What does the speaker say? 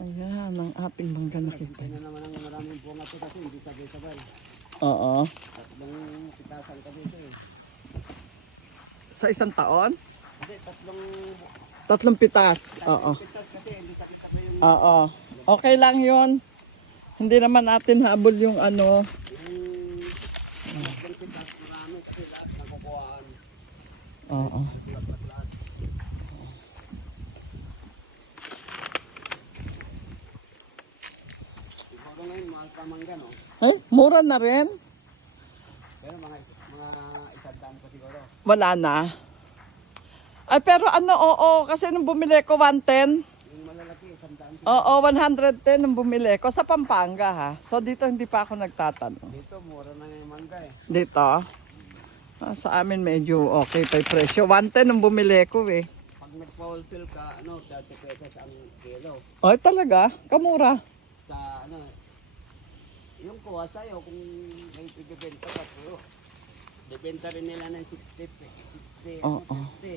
Ayan, ang aping mangga nakita. Kaya naman ang maraming bunga to kasi hindi sabay-sabay. Oo. Tatlong pitasan ka dito eh. Sa isang taon? Hindi, tatlong Tatlong pitas. Oo. pitas kasi hindi sabay-sabay yung Oo. Okay lang yun. Hindi naman natin habol yung ano. yung tatlong pitas marami kasi lahat nakukuhaan. Oo. Siguro ngayon mahal pa mangga no? Ay, mura na rin. Pero mga mga isang daan pa siguro. Wala na. Ay, pero ano, oo, kasi nung bumili ko 110. Yung malalaki isang daan. Oo, 110 nung bumili ko sa Pampanga ha. So dito hindi pa ako nagtatanong. Dito mura na yung mangga eh. Dito. Ah, sa amin medyo okay pa yung presyo. 110 nung bumili ko eh. Pag nag-wholesale ka, ano, 30 pesos ang kilo. Ay, talaga? Kamura. Sa ano, yung kuha sa'yo kung may ibibenta ka pero bibenta rin nila ng 60, 60, Oo. 50. Oo. Kasi